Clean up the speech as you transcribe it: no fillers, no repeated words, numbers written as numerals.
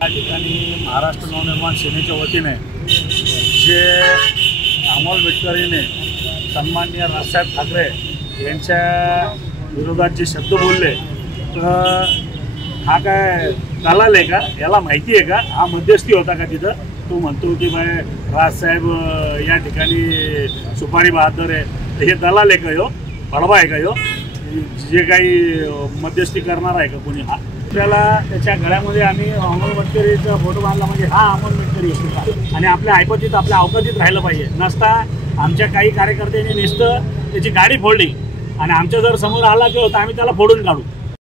या ठिकाणी महाराष्ट्र नवनिर्माण सेनेच्या वतीने जे अमोल मिटकरीने सन्माननीय राजसाहेब ठाकरे यांच्या विरोधात जे शब्द बोलले, तर हा काय दलाल आहे का? याला माहिती आहे का हा मध्यस्थी होता का तिथं? तो म्हणतो की बाय राजसाहेब या ठिकाणी सुपारी बहादर आहे, तर हे दलाल आहे का ह्यो? बडवा आहे का ह्यो? जे काही मध्यस्थी करणार आहे का कोणी? हा त्याला त्याच्या गळ्यामध्ये आम्ही अमोल मिटकरीचा फोटो बांधला म्हणजे हा अमोल मिटकरी असतो का? आणि आपल्या ऐपतीत आपल्या अवकातीत राहिलं पाहिजे. नसता आमच्या काही कार्यकर्त्यांनी नुसतं त्याची गाडी फोडली आणि आमच्या जर समोर आला किंवा तर आम्ही त्याला फोडून काढू.